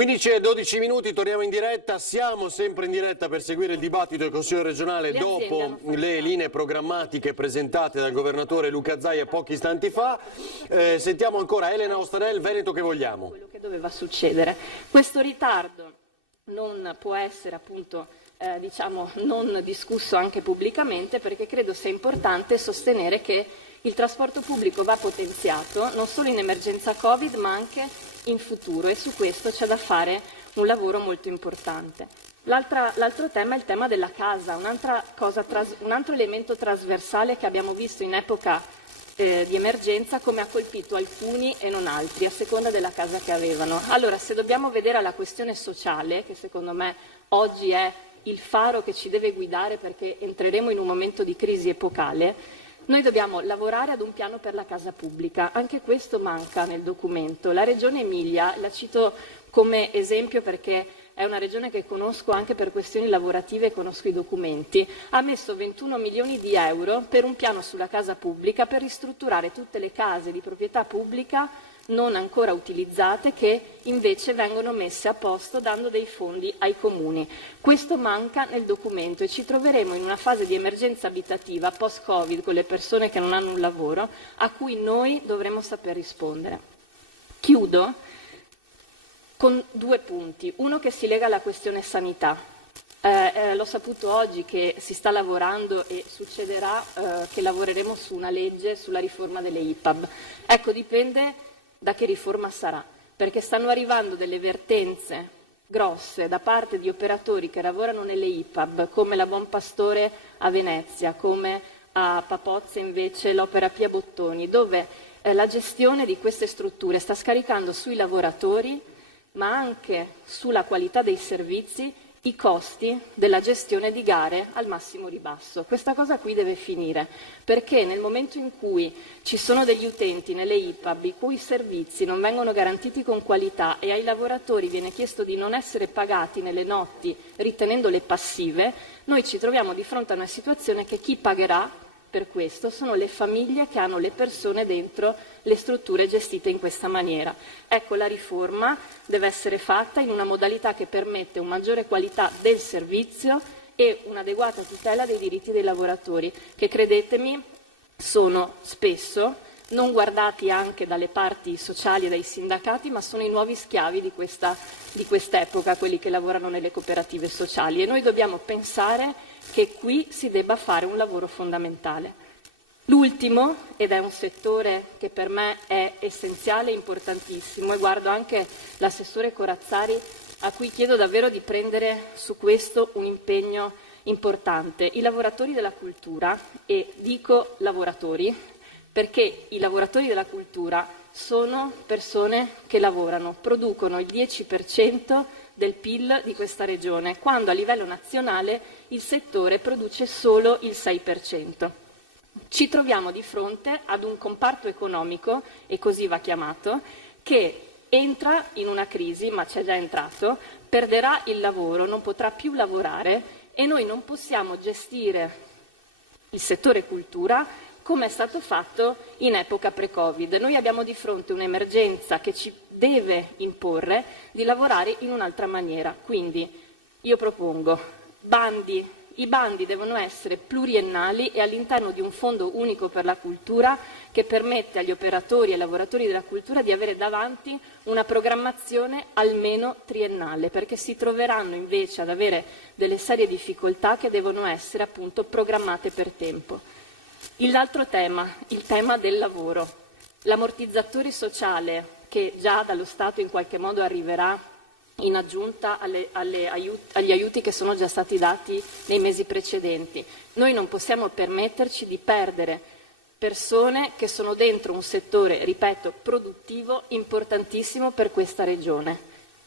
15 e 12 minuti, torniamo in diretta, siamo sempre in diretta per seguire il dibattito del Consiglio regionale dopo le linee programmatiche presentate dal governatore Luca Zaia pochi istanti fa. Sentiamo ancora Elena Ostanel, Veneto che vogliamo. Quello che doveva succedere. Questo ritardo non può essere appunto non discusso anche pubblicamente, perché credo sia importante sostenere che il trasporto pubblico va potenziato non solo in emergenza Covid ma anche in futuro, e su questo c'è da fare un lavoro molto importante. L'altro tema è il tema della casa, un altro elemento trasversale che abbiamo visto in epoca di emergenza, come ha colpito alcuni e non altri, a seconda della casa che avevano. Allora, se dobbiamo vedere la questione sociale, che secondo me oggi è il faro che ci deve guidare perché entreremo in un momento di crisi epocale, noi dobbiamo lavorare ad un piano per la casa pubblica. Anche questo manca nel documento. La Regione Emilia, la cito come esempio perché è una regione che conosco anche per questioni lavorative e conosco i documenti, ha messo 21 milioni di euro per un piano sulla casa pubblica per ristrutturare tutte le case di proprietà pubblica non ancora utilizzate, che invece vengono messe a posto dando dei fondi ai comuni. Questo manca nel documento e ci troveremo in una fase di emergenza abitativa post-Covid con le persone che non hanno un lavoro, a cui noi dovremo saper rispondere. Chiudo con due punti, uno che si lega alla questione sanità. L'ho saputo oggi che si sta lavorando e succederà che lavoreremo su una legge sulla riforma delle IPAB. Ecco, dipende da che riforma sarà, perché stanno arrivando delle vertenze grosse da parte di operatori che lavorano nelle IPAB, come la Buon Pastore a Venezia, come a Papozze invece l'Opera Pia Bottoni, dove la gestione di queste strutture sta scaricando sui lavoratori, ma anche sulla qualità dei servizi, i costi della gestione di gare al massimo ribasso. Questa cosa qui deve finire, perché nel momento in cui ci sono degli utenti nelle IPAB i cui servizi non vengono garantiti con qualità e ai lavoratori viene chiesto di non essere pagati nelle notti ritenendole passive, noi ci troviamo di fronte a una situazione che chi pagherà per questo sono le famiglie che hanno le persone dentro le strutture gestite in questa maniera. Ecco, la riforma deve essere fatta in una modalità che permette una maggiore qualità del servizio e un'adeguata tutela dei diritti dei lavoratori, che credetemi sono spesso non guardati anche dalle parti sociali e dai sindacati, ma sono i nuovi schiavi di quest'epoca, quelli che lavorano nelle cooperative sociali, e noi dobbiamo pensare che qui si debba fare un lavoro fondamentale. L'ultimo, ed è un settore che per me è essenziale e importantissimo, e guardo anche l'assessore Corazzari a cui chiedo davvero di prendere su questo un impegno importante, i lavoratori della cultura, e dico lavoratori perché i lavoratori della cultura sono persone che lavorano, producono il 10% del PIL di questa regione, quando a livello nazionale il settore produce solo il 6%. Ci troviamo di fronte ad un comparto economico, e così va chiamato, che entra in una crisi, ma c'è già entrato, perderà il lavoro, non potrà più lavorare, e noi non possiamo gestire il settore cultura come è stato fatto in epoca pre-Covid. Noi abbiamo di fronte un'emergenza che ci deve imporre di lavorare in un'altra maniera. Quindi io propongo i bandi devono essere pluriennali e all'interno di un fondo unico per la cultura che permette agli operatori e ai lavoratori della cultura di avere davanti una programmazione almeno triennale, perché si troveranno invece ad avere delle serie difficoltà che devono essere appunto programmate per tempo. L'altro tema, il tema del lavoro. L'ammortizzatore sociale, che già dallo Stato in qualche modo arriverà in aggiunta agli aiuti che sono già stati dati nei mesi precedenti. Noi non possiamo permetterci di perdere persone che sono dentro un settore, ripeto, produttivo importantissimo per questa regione.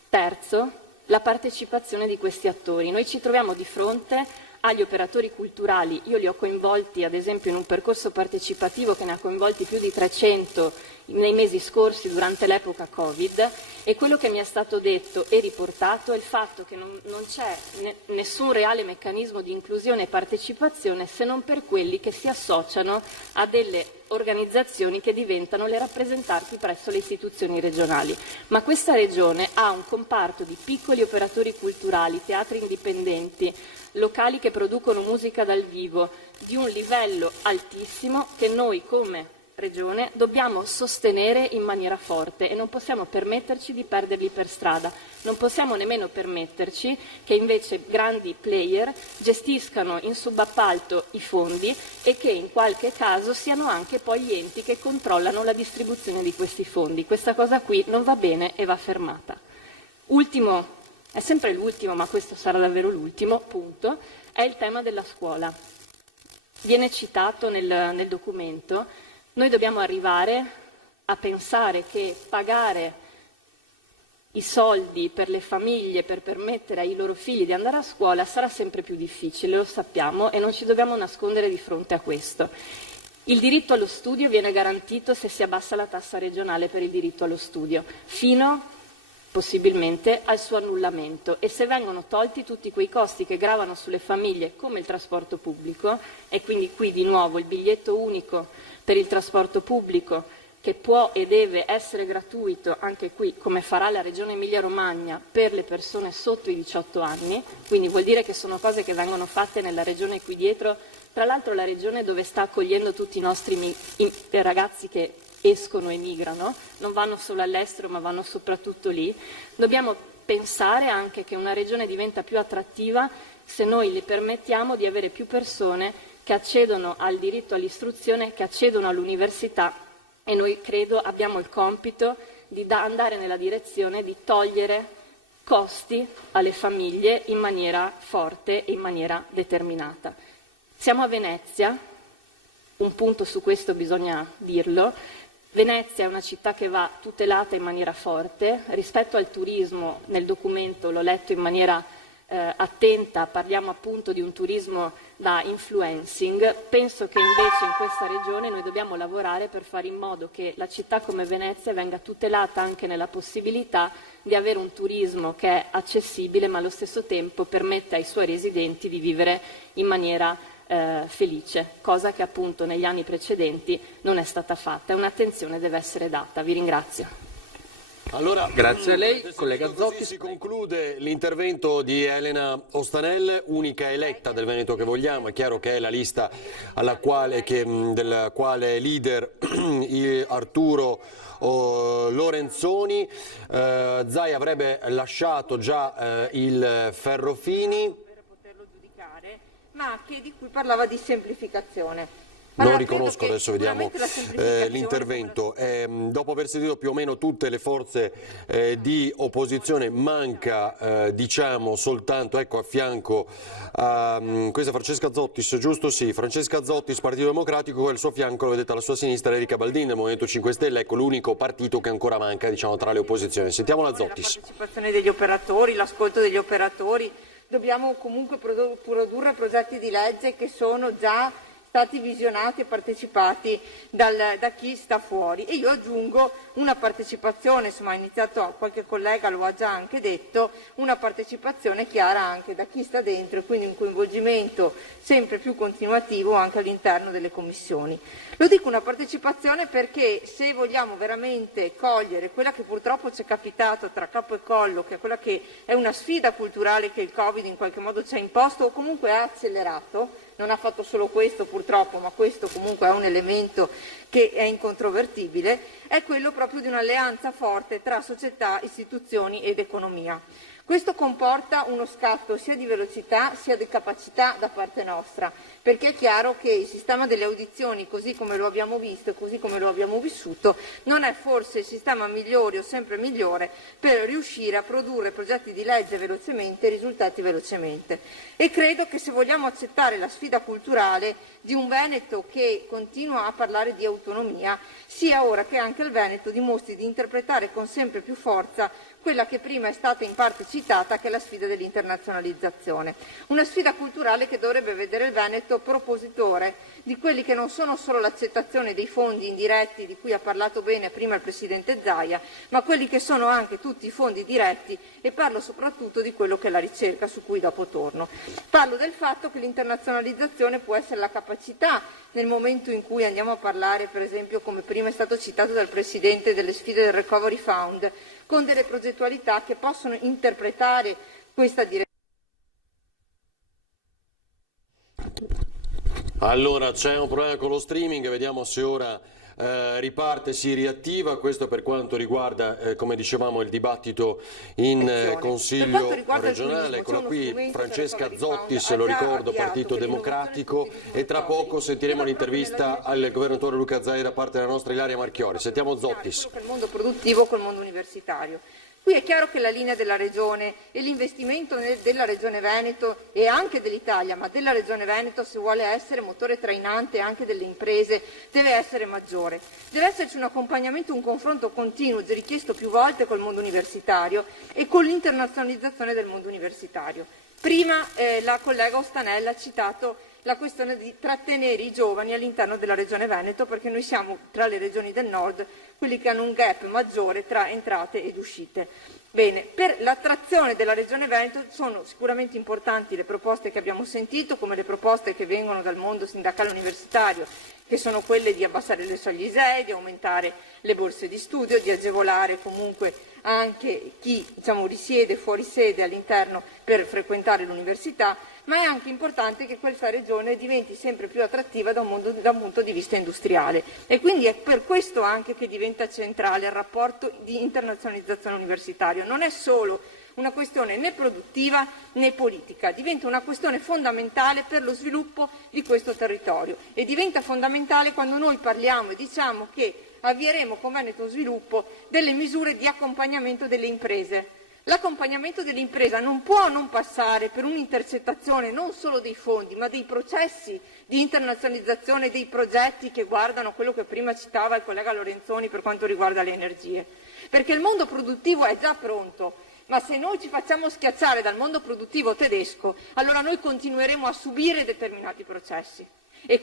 Terzo, la partecipazione di questi attori. Noi ci troviamo di fronte agli operatori culturali, io li ho coinvolti ad esempio in un percorso partecipativo che ne ha coinvolti più di 300 nei mesi scorsi durante l'epoca Covid, e quello che mi è stato detto e riportato è il fatto che non c'è nessun reale meccanismo di inclusione e partecipazione se non per quelli che si associano a delle organizzazioni che diventano le rappresentanti presso le istituzioni regionali. Ma questa regione ha un comparto di piccoli operatori culturali, teatri indipendenti, locali che producono musica dal vivo di un livello altissimo che noi come Regione dobbiamo sostenere in maniera forte e non possiamo permetterci di perderli per strada. Non possiamo nemmeno permetterci che invece grandi player gestiscano in subappalto i fondi e che in qualche caso siano anche poi gli enti che controllano la distribuzione di questi fondi. Questa cosa qui non va bene e va fermata. Ultimo, è sempre l'ultimo, ma questo sarà davvero l'ultimo punto, è il tema della scuola. Viene citato nel documento. Noi dobbiamo arrivare a pensare che pagare i soldi per le famiglie per permettere ai loro figli di andare a scuola sarà sempre più difficile, lo sappiamo, e non ci dobbiamo nascondere di fronte a questo. Il diritto allo studio viene garantito se si abbassa la tassa regionale per il diritto allo studio, fino possibilmente al suo annullamento, e se vengono tolti tutti quei costi che gravano sulle famiglie come il trasporto pubblico, e quindi qui di nuovo il biglietto unico per il trasporto pubblico che può e deve essere gratuito anche qui, come farà la Regione Emilia-Romagna per le persone sotto i 18 anni, quindi vuol dire che sono cose che vengono fatte nella regione qui dietro, tra l'altro la regione dove sta accogliendo tutti i nostri ragazzi che escono e migrano, non vanno solo all'estero ma vanno soprattutto lì. Dobbiamo pensare anche che una regione diventa più attrattiva se noi le permettiamo di avere più persone che accedono al diritto all'istruzione, che accedono all'università, e noi credo abbiamo il compito di andare nella direzione di togliere costi alle famiglie in maniera forte e in maniera determinata. Siamo a Venezia, un punto su questo bisogna dirlo. Venezia è una città che va tutelata in maniera forte. Rispetto al turismo, nel documento l'ho letto in maniera attenta, parliamo appunto di un turismo da influencing. Penso che invece in questa regione noi dobbiamo lavorare per fare in modo che la città come Venezia venga tutelata anche nella possibilità di avere un turismo che è accessibile ma allo stesso tempo permette ai suoi residenti di vivere in maniera felice, cosa che appunto negli anni precedenti non è stata fatta, e un'attenzione deve essere data. Vi ringrazio. Allora, grazie a lei, collega Zotti. Così si conclude l'intervento di Elena Ostanel, unica eletta del Veneto che vogliamo. È chiaro che è la lista del quale è leader Arturo Lorenzoni. Zai avrebbe lasciato già il Ferrofini, ma di cui parlava di semplificazione. Non riconosco, adesso vediamo l'intervento. Dopo aver sentito più o meno tutte le forze di opposizione, manca diciamo soltanto, ecco a fianco, questa è Francesca Zottis, giusto? Sì, Francesca Zottis, Partito Democratico, e al suo fianco, lo vedete alla sua sinistra, Erika Baldin del Movimento 5 Stelle, ecco l'unico partito che ancora manca, diciamo, tra le opposizioni. Sentiamo la Zottis. La partecipazione degli operatori, l'ascolto degli operatori, dobbiamo comunque produrre progetti di legge che sono già stati visionati e partecipati da chi sta fuori, e io aggiungo una partecipazione, insomma ha iniziato, qualche collega lo ha già anche detto, una partecipazione chiara anche da chi sta dentro, e quindi un coinvolgimento sempre più continuativo anche all'interno delle commissioni. Lo dico una partecipazione perché se vogliamo veramente cogliere quella che purtroppo ci è capitato tra capo e collo, che è quella che è una sfida culturale che il Covid in qualche modo ci ha imposto o comunque ha accelerato, non ha fatto solo questo purtroppo, ma questo comunque è un elemento che è incontrovertibile, è quello proprio di un'alleanza forte tra società, istituzioni ed economia. Questo comporta uno scatto sia di velocità sia di capacità da parte nostra, perché è chiaro che il sistema delle audizioni, così come lo abbiamo visto e così come lo abbiamo vissuto, non è forse il sistema migliore o sempre migliore per riuscire a produrre progetti di legge velocemente e risultati velocemente. E credo che se vogliamo accettare la sfida culturale di un Veneto che continua a parlare di autonomia, sia ora che anche il Veneto dimostri di interpretare con sempre più forza quella che prima è stata in parte citata, che è la sfida dell'internazionalizzazione. Una sfida culturale che dovrebbe vedere il Veneto propositore di quelli che non sono solo l'accettazione dei fondi indiretti di cui ha parlato bene prima il Presidente Zaia, ma quelli che sono anche tutti i fondi diretti, e parlo soprattutto di quello che è la ricerca, su cui dopo torno. Parlo del fatto che l'internazionalizzazione può essere la capacità, nel momento in cui andiamo a parlare, per esempio, come prima è stato citato dal Presidente, delle sfide del Recovery Fund, con delle progettualità che possono interpretare questa direzione. Allora, c'è un problema con lo streaming, vediamo se ora riparte, si riattiva. Questo per quanto riguarda, come dicevamo, il dibattito in Consiglio regionale. Eccola qui Francesca Zotti, se lo ricordo, Partito Democratico, e tra poco sentiremo l'intervista al governatore Luca Zaia da parte della nostra Ilaria Marchiori. Sentiamo Zottis. Il mondo produttivo col mondo universitario. Qui è chiaro che la linea della Regione e l'investimento della Regione Veneto e anche dell'Italia, ma della Regione Veneto, se vuole essere motore trainante anche delle imprese, deve essere maggiore. Deve esserci un accompagnamento, un confronto continuo, richiesto più volte col mondo universitario e con l'internazionalizzazione del mondo universitario. Prima la collega Ostanella ha citato la questione di trattenere i giovani all'interno della Regione Veneto, perché noi siamo tra le regioni del nord quelli che hanno un gap maggiore tra entrate ed uscite. Bene, per l'attrazione della Regione Veneto sono sicuramente importanti le proposte che abbiamo sentito, come le proposte che vengono dal mondo sindacale universitario, che sono quelle di abbassare le soglie ISEE, di aumentare le borse di studio, di agevolare comunque anche chi risiede fuori sede all'interno per frequentare l'università, ma è anche importante che questa regione diventi sempre più attrattiva da un punto di vista industriale, e quindi è per questo anche che diventa centrale il rapporto di internazionalizzazione universitaria. Non è solo una questione né produttiva né politica, diventa una questione fondamentale per lo sviluppo di questo territorio, e diventa fondamentale quando noi parliamo e diciamo che avvieremo con Veneto Sviluppo delle misure di accompagnamento delle imprese. L'accompagnamento dell'impresa non può non passare per un'intercettazione non solo dei fondi, ma dei processi di internazionalizzazione dei progetti che guardano quello che prima citava il collega Lorenzoni per quanto riguarda le energie. Perché il mondo produttivo è già pronto, ma se noi ci facciamo schiacciare dal mondo produttivo tedesco, allora noi continueremo a subire determinati processi. E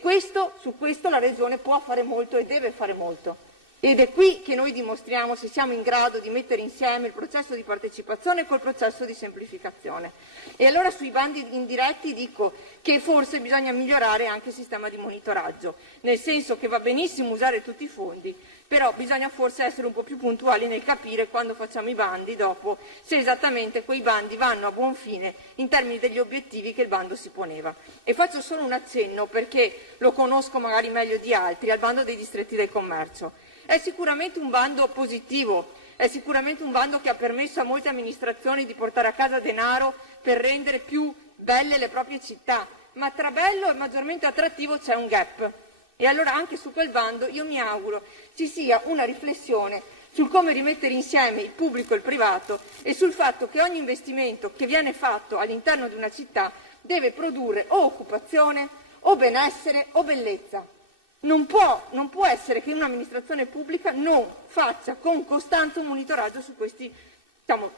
su questo la Regione può fare molto e deve fare molto. Ed è qui che noi dimostriamo se siamo in grado di mettere insieme il processo di partecipazione col processo di semplificazione. E allora sui bandi indiretti dico che forse bisogna migliorare anche il sistema di monitoraggio, nel senso che va benissimo usare tutti i fondi, però bisogna forse essere un po' più puntuali nel capire quando facciamo i bandi dopo se esattamente quei bandi vanno a buon fine in termini degli obiettivi che il bando si poneva. E faccio solo un accenno, perché lo conosco magari meglio di altri, al bando dei distretti del commercio. È sicuramente un bando positivo, è sicuramente un bando che ha permesso a molte amministrazioni di portare a casa denaro per rendere più belle le proprie città, ma tra bello e maggiormente attrattivo c'è un gap. E allora anche su quel bando io mi auguro ci sia una riflessione sul come rimettere insieme il pubblico e il privato, e sul fatto che ogni investimento che viene fatto all'interno di una città deve produrre o occupazione o benessere o bellezza. Non può essere che un'amministrazione pubblica non faccia con costanza un monitoraggio su questi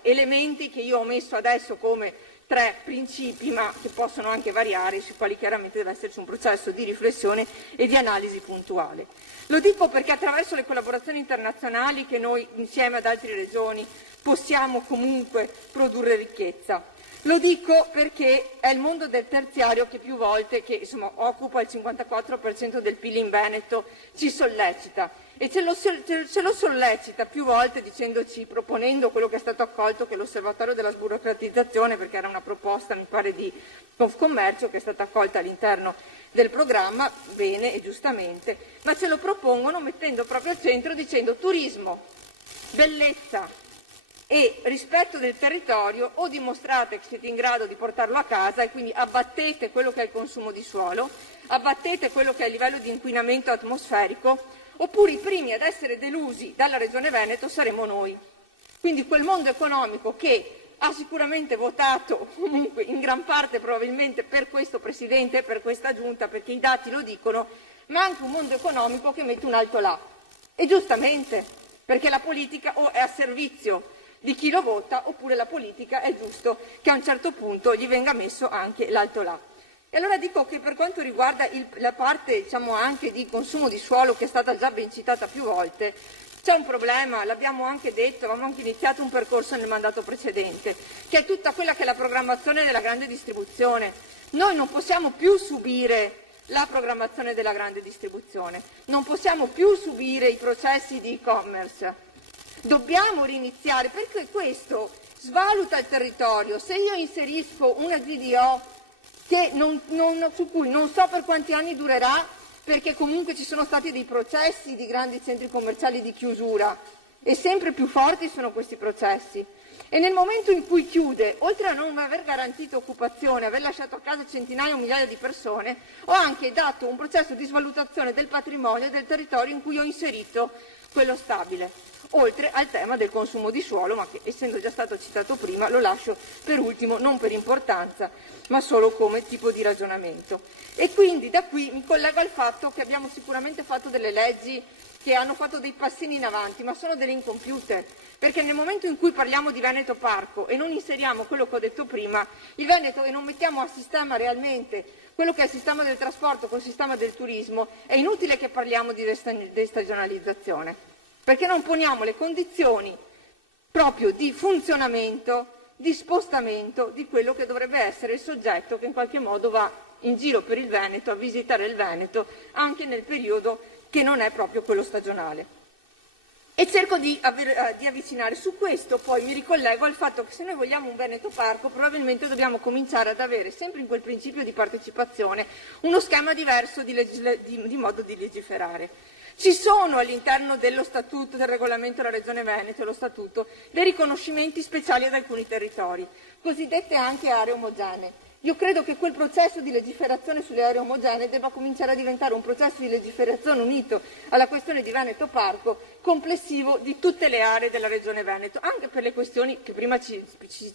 elementi che io ho messo adesso come 3 principi, ma che possono anche variare, sui quali chiaramente deve esserci un processo di riflessione e di analisi puntuale. Lo dico perché attraverso le collaborazioni internazionali che noi insieme ad altre regioni possiamo comunque produrre ricchezza. Lo dico perché è il mondo del terziario che più volte, che occupa il 54% del PIL in Veneto, ci sollecita. E ce lo sollecita più volte dicendoci, proponendo quello che è stato accolto, che è l'osservatorio della sburocratizzazione, perché era una proposta, mi pare, di Confcommercio, che è stata accolta all'interno del programma, bene e giustamente, ma ce lo propongono mettendo proprio al centro, dicendo turismo, bellezza e rispetto del territorio, o dimostrate che siete in grado di portarlo a casa e quindi abbattete quello che è il consumo di suolo, abbattete quello che è il livello di inquinamento atmosferico, oppure i primi ad essere delusi dalla Regione Veneto saremo noi. Quindi quel mondo economico che ha sicuramente votato comunque in gran parte probabilmente per questo Presidente e per questa Giunta, perché i dati lo dicono, ma anche un mondo economico che mette un alto là. E giustamente, perché la politica o è a servizio di chi lo vota, oppure la politica è giusto che a un certo punto gli venga messo anche l'alto là. E allora dico che per quanto riguarda la parte anche di consumo di suolo, che è stata già ben citata più volte, c'è un problema, l'abbiamo anche detto, avevamo anche iniziato un percorso nel mandato precedente, che è tutta quella che è la programmazione della grande distribuzione. Noi non possiamo più subire la programmazione della grande distribuzione, non possiamo più subire i processi di e-commerce. Dobbiamo riniziare, perché questo svaluta il territorio. Se io inserisco una GDO su cui non so per quanti anni durerà, perché comunque ci sono stati dei processi di grandi centri commerciali di chiusura e sempre più forti sono questi processi. E nel momento in cui chiude, oltre a non aver garantito occupazione, aver lasciato a casa centinaia o migliaia di persone, ho anche dato un processo di svalutazione del patrimonio e del territorio in cui ho inserito quello stabile, oltre al tema del consumo di suolo, ma che essendo già stato citato prima lo lascio per ultimo, non per importanza, ma solo come tipo di ragionamento. E quindi da qui mi collego al fatto che abbiamo sicuramente fatto delle leggi che hanno fatto dei passini in avanti, ma sono delle incompiute, perché nel momento in cui parliamo di Veneto Parco e non inseriamo quello che ho detto prima, il Veneto, e non mettiamo a sistema realmente quello che è il sistema del trasporto col sistema del turismo, è inutile che parliamo di destagionalizzazione, perché non poniamo le condizioni proprio di funzionamento, di spostamento di quello che dovrebbe essere il soggetto che in qualche modo va in giro per il Veneto a visitare il Veneto anche nel periodo che non è proprio quello stagionale. E cerco di avvicinare su questo, poi mi ricollego al fatto che se noi vogliamo un Veneto Parco probabilmente dobbiamo cominciare ad avere, sempre in quel principio di partecipazione, uno schema diverso di modo di legiferare. Ci sono all'interno dello statuto, del regolamento della Regione Veneto e lo statuto, dei riconoscimenti speciali ad alcuni territori, cosiddette anche aree omogenee. Io credo che quel processo di legiferazione sulle aree omogenee debba cominciare a diventare un processo di legiferazione unito alla questione di Veneto Parco, complessivo di tutte le aree della Regione Veneto, anche per le questioni che prima ci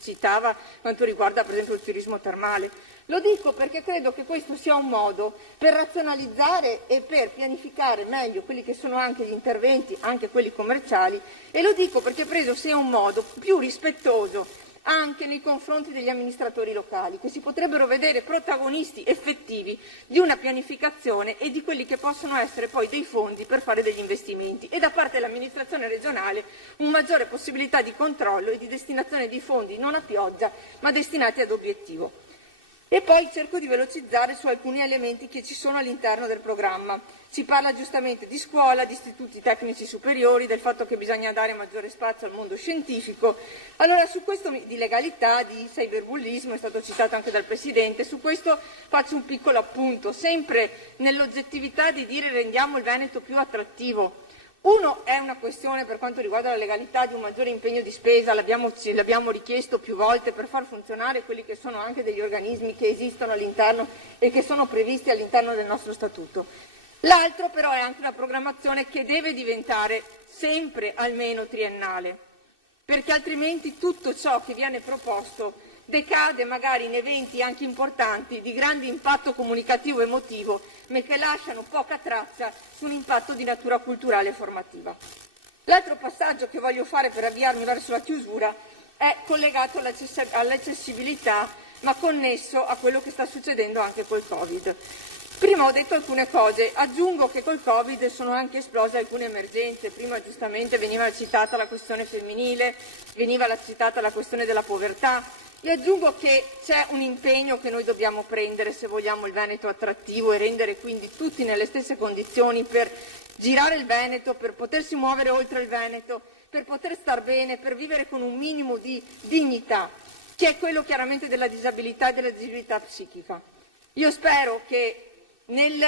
citava quanto riguarda per esempio il turismo termale. Lo dico perché credo che questo sia un modo per razionalizzare e per pianificare meglio quelli che sono anche gli interventi, anche quelli commerciali, e lo dico perché credo sia un modo più rispettoso anche nei confronti degli amministratori locali, che si potrebbero vedere protagonisti effettivi di una pianificazione e di quelli che possono essere poi dei fondi per fare degli investimenti, e da parte dell'amministrazione regionale una maggiore possibilità di controllo e di destinazione di fondi non a pioggia ma destinati ad obiettivo. E poi cerco di velocizzare su alcuni elementi che ci sono all'interno del programma. Si parla giustamente di scuola, di istituti tecnici superiori, del fatto che bisogna dare maggiore spazio al mondo scientifico. Allora su questo di legalità, di cyberbullismo, è stato citato anche dal Presidente, su questo faccio un piccolo appunto, sempre nell'oggettività di dire rendiamo il Veneto più attrattivo. Uno è una questione per quanto riguarda la legalità di un maggiore impegno di spesa, l'abbiamo richiesto più volte per far funzionare quelli che sono anche degli organismi che esistono all'interno e che sono previsti all'interno del nostro Statuto. L'altro però è anche una programmazione che deve diventare sempre almeno triennale, perché altrimenti tutto ciò che viene proposto decade magari in eventi anche importanti di grande impatto comunicativo e emotivo, ma che lasciano poca traccia su un impatto di natura culturale e formativa. L'altro passaggio che voglio fare per avviarmi verso la chiusura è collegato all'accessibilità, ma connesso a quello che sta succedendo anche col Covid. Prima ho detto alcune cose, aggiungo che col Covid sono anche esplose alcune emergenze. Prima giustamente veniva citata la questione femminile, veniva citata la questione della povertà. Io aggiungo che c'è un impegno che noi dobbiamo prendere se vogliamo il Veneto attrattivo e rendere quindi tutti nelle stesse condizioni per girare il Veneto, per potersi muovere oltre il Veneto, per poter star bene, per vivere con un minimo di dignità, che è quello chiaramente della disabilità e della disabilità psichica. Io spero che nel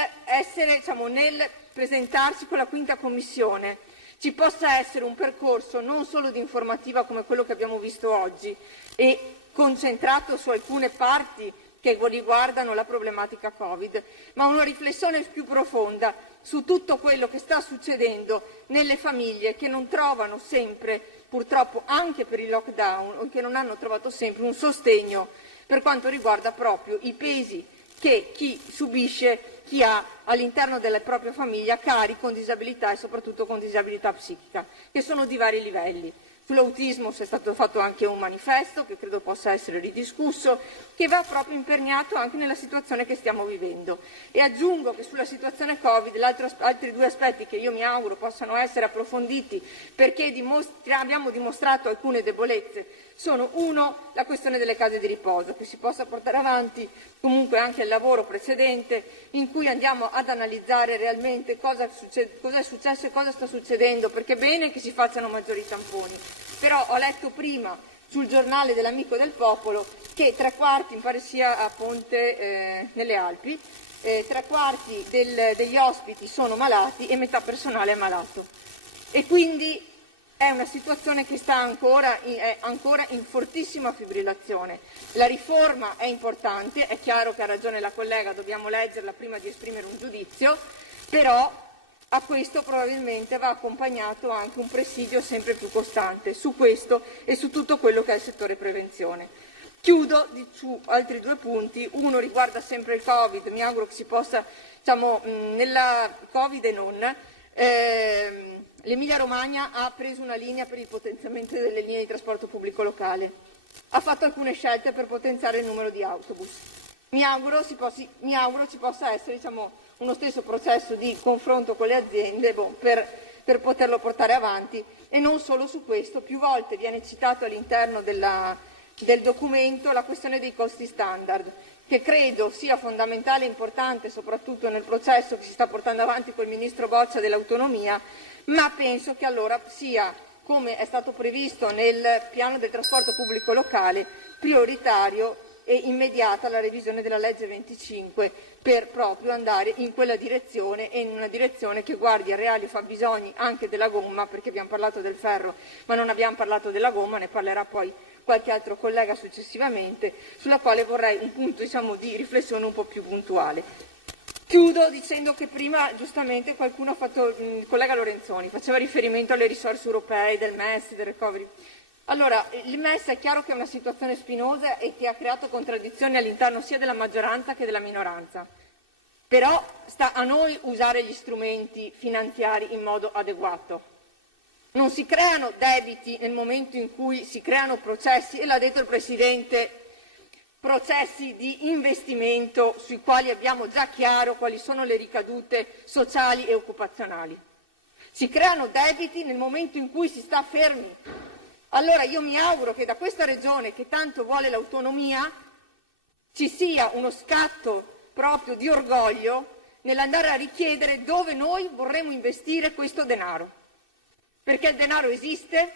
presentarsi con la quinta commissione ci possa essere un percorso non solo di informativa come quello che abbiamo visto oggi e concentrato su alcune parti che riguardano la problematica Covid, ma una riflessione più profonda su tutto quello che sta succedendo nelle famiglie che non trovano sempre, purtroppo anche per il lockdown, o che non hanno trovato sempre un sostegno per quanto riguarda proprio i pesi che chi subisce, chi ha all'interno della propria famiglia cari con disabilità e soprattutto con disabilità psichica, che sono di vari livelli. Sull'autismo è stato fatto anche un manifesto che credo possa essere ridiscusso, che va proprio imperniato anche nella situazione che stiamo vivendo. E aggiungo che sulla situazione Covid altri due aspetti che io mi auguro possano essere approfonditi, perché abbiamo dimostrato alcune debolezze, sono uno, la questione delle case di riposo, che si possa portare avanti comunque anche il lavoro precedente in cui andiamo ad analizzare realmente cosa è successo e cosa sta succedendo, perché è bene che si facciano maggiori tamponi. Però ho letto prima sul giornale dell'Amico del Popolo che 3/4, mi pare sia a Ponte nelle Alpi, 3/4 degli ospiti sono malati e metà personale è malato. E quindi è una situazione che è ancora in fortissima fibrillazione. La riforma è importante, è chiaro che ha ragione la collega, dobbiamo leggerla prima di esprimere un giudizio, però a questo probabilmente va accompagnato anche un presidio sempre più costante su questo e su tutto quello che è il settore prevenzione. Chiudo su altri due punti, uno riguarda sempre il Covid, mi auguro che si possa, nella Covid e non, l'Emilia Romagna ha preso una linea per il potenziamento delle linee di trasporto pubblico locale, ha fatto alcune scelte per potenziare il numero di autobus. Mi auguro ci possa essere uno stesso processo di confronto con le aziende per poterlo portare avanti e non solo su questo. Più volte viene citato all'interno del documento la questione dei costi standard, che credo sia fondamentale e importante soprattutto nel processo che si sta portando avanti col Ministro Boccia dell'autonomia, ma penso che allora sia, come è stato previsto nel piano del trasporto pubblico locale, prioritario e immediata la revisione della legge 25 per proprio andare in quella direzione e in una direzione che guardi ai reali fabbisogni anche della gomma, perché abbiamo parlato del ferro ma non abbiamo parlato della gomma, ne parlerà poi qualche altro collega successivamente, sulla quale vorrei un punto di riflessione un po' più puntuale. Chiudo dicendo che prima giustamente qualcuno ha fatto, il collega Lorenzoni, faceva riferimento alle risorse europee, del MES, del recovery. Allora, il MES è chiaro che è una situazione spinosa e che ha creato contraddizioni all'interno sia della maggioranza che della minoranza. Però sta a noi usare gli strumenti finanziari in modo adeguato. Non si creano debiti nel momento in cui si creano processi, e l'ha detto il Presidente, processi di investimento sui quali abbiamo già chiaro quali sono le ricadute sociali e occupazionali. Si creano debiti nel momento in cui si sta fermi. Allora io mi auguro che da questa Regione che tanto vuole l'autonomia ci sia uno scatto proprio di orgoglio nell'andare a richiedere dove noi vorremmo investire questo denaro. Perché il denaro esiste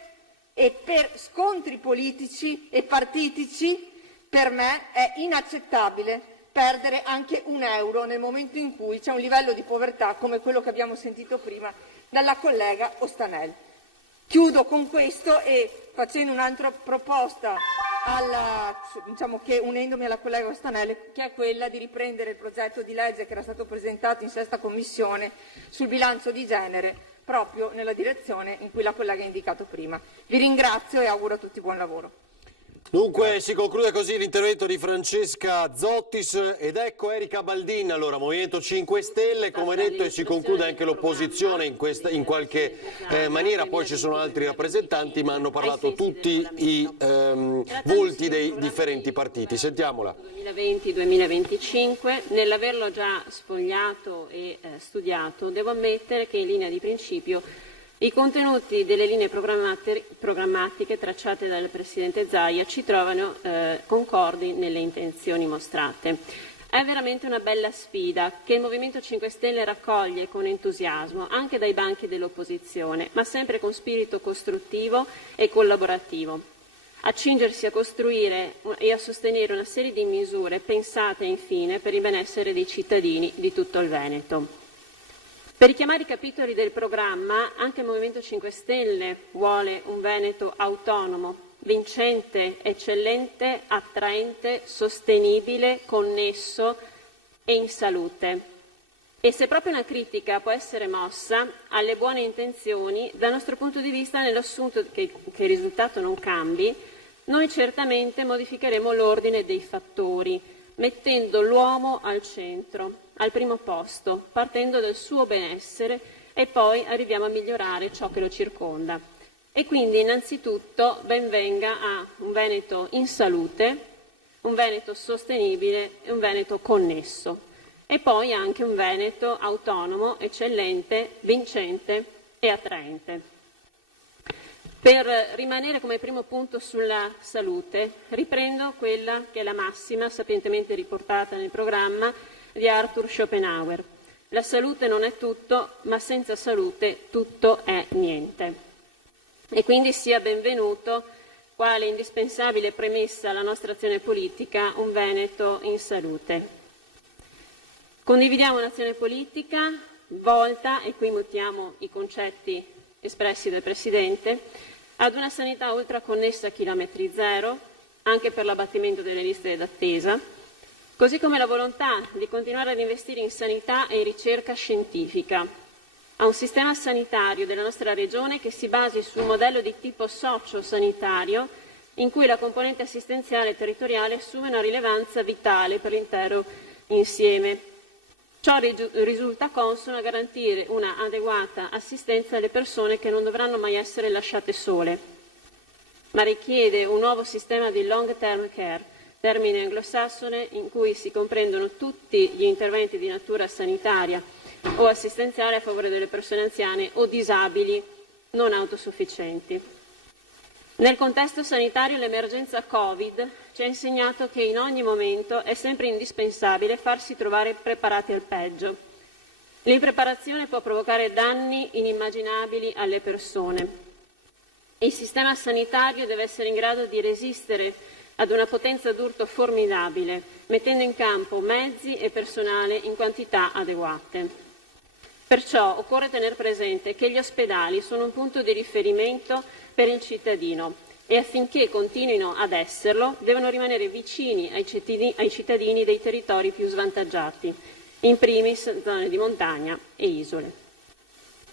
e per scontri politici e partitici per me è inaccettabile perdere anche un euro nel momento in cui c'è un livello di povertà come quello che abbiamo sentito prima dalla collega Ostanel. Chiudo con questo e facendo un'altra proposta che unendomi alla collega Ostanel, che è quella di riprendere il progetto di legge che era stato presentato in sesta commissione sul bilancio di genere, proprio nella direzione in cui la collega ha indicato prima. Vi ringrazio e auguro a tutti buon lavoro. Dunque si conclude così l'intervento di Francesca Zottis ed ecco Erika Baldin, allora Movimento 5 Stelle, come detto, e si conclude anche l'opposizione in qualche maniera, poi ci sono altri rappresentanti ma hanno parlato tutti i volti dei differenti partiti. Sentiamola. 2020-2025, nell'averlo già sfogliato e studiato, devo ammettere che in linea di principio i contenuti delle linee programmatiche tracciate dal Presidente Zaia ci trovano concordi nelle intenzioni mostrate. È veramente una bella sfida che il Movimento 5 Stelle raccoglie con entusiasmo anche dai banchi dell'opposizione, ma sempre con spirito costruttivo e collaborativo. Accingersi a costruire e a sostenere una serie di misure pensate infine per il benessere dei cittadini di tutto il Veneto. Per richiamare i capitoli del programma, anche il Movimento 5 Stelle vuole un Veneto autonomo, vincente, eccellente, attraente, sostenibile, connesso e in salute. E se proprio una critica può essere mossa alle buone intenzioni, dal nostro punto di vista, nell'assunto che il risultato non cambi, noi certamente modificheremo l'ordine dei fattori, mettendo l'uomo al centro, al primo posto, partendo dal suo benessere e poi arriviamo a migliorare ciò che lo circonda. E quindi innanzitutto ben venga a un Veneto in salute, un Veneto sostenibile e un Veneto connesso. E poi anche un Veneto autonomo, eccellente, vincente e attraente. Per rimanere come primo punto sulla salute, riprendo quella che è la massima sapientemente riportata nel programma di Arthur Schopenhauer. La salute non è tutto, ma senza salute tutto è niente. E quindi sia benvenuto, quale indispensabile premessa alla nostra azione politica, un Veneto in salute. Condividiamo un'azione politica volta, e qui mutiamo i concetti espressi dal Presidente, ad una sanità ultraconnessa a chilometri zero, anche per l'abbattimento delle liste d'attesa, così come la volontà di continuare ad investire in sanità e in ricerca scientifica, a un sistema sanitario della nostra regione che si basi su un modello di tipo socio-sanitario in cui la componente assistenziale territoriale assume una rilevanza vitale per l'intero insieme. Ciò risulta consono a garantire una adeguata assistenza alle persone che non dovranno mai essere lasciate sole, ma richiede un nuovo sistema di long-term care, termine anglosassone in cui si comprendono tutti gli interventi di natura sanitaria o assistenziale a favore delle persone anziane o disabili non autosufficienti. Nel contesto sanitario l'emergenza Covid ci ha insegnato che in ogni momento è sempre indispensabile farsi trovare preparati al peggio. L'impreparazione può provocare danni inimmaginabili alle persone. Il sistema sanitario deve essere in grado di resistere ad una potenza d'urto formidabile, mettendo in campo mezzi e personale in quantità adeguate. Perciò occorre tenere presente che gli ospedali sono un punto di riferimento per il cittadino e affinché continuino ad esserlo devono rimanere vicini ai cittadini dei territori più svantaggiati, in primis zone di montagna e isole.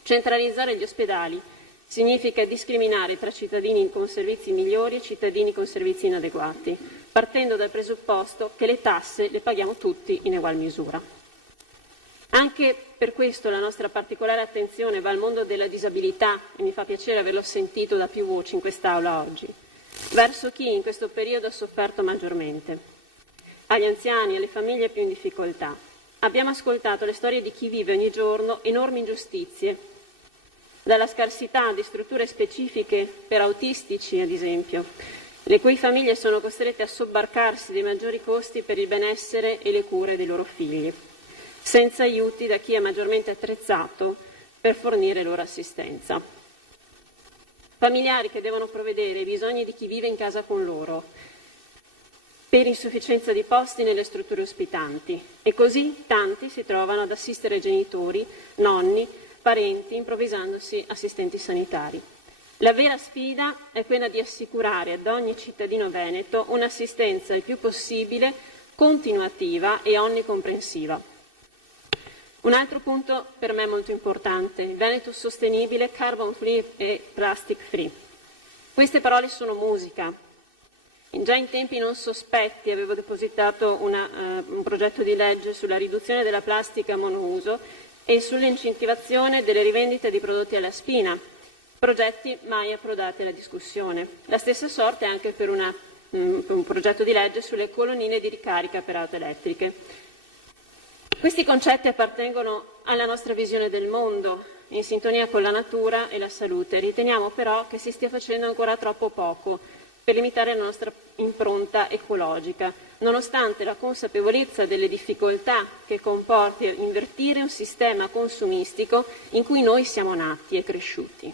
Centralizzare gli ospedali significa discriminare tra cittadini con servizi migliori e cittadini con servizi inadeguati, partendo dal presupposto che le tasse le paghiamo tutti in egual misura. Anche per questo la nostra particolare attenzione va al mondo della disabilità, e mi fa piacere averlo sentito da più voci in quest'Aula oggi, verso chi in questo periodo ha sofferto maggiormente, agli anziani, alle famiglie più in difficoltà. Abbiamo ascoltato le storie di chi vive ogni giorno enormi ingiustizie, dalla scarsità di strutture specifiche per autistici, ad esempio, le cui famiglie sono costrette a sobbarcarsi dei maggiori costi per il benessere e le cure dei loro figli, senza aiuti da chi è maggiormente attrezzato per fornire loro assistenza. Familiari che devono provvedere ai bisogni di chi vive in casa con loro, per insufficienza di posti nelle strutture ospitanti, e così tanti si trovano ad assistere genitori, nonni, parenti, improvvisandosi assistenti sanitari. La vera sfida è quella di assicurare ad ogni cittadino veneto un'assistenza il più possibile continuativa e onnicomprensiva. Un altro punto per me molto importante, il Veneto sostenibile, carbon free e plastic free. Queste parole sono musica. Già in tempi non sospetti avevo depositato un progetto di legge sulla riduzione della plastica monouso e sull'incentivazione delle rivendite di prodotti alla spina, progetti mai approdati alla discussione. La stessa sorte anche per un progetto di legge sulle colonnine di ricarica per auto elettriche. Questi concetti appartengono alla nostra visione del mondo, in sintonia con la natura e la salute. Riteniamo però che si stia facendo ancora troppo poco per limitare la nostra impronta ecologica, nonostante la consapevolezza delle difficoltà che comporta invertire un sistema consumistico in cui noi siamo nati e cresciuti.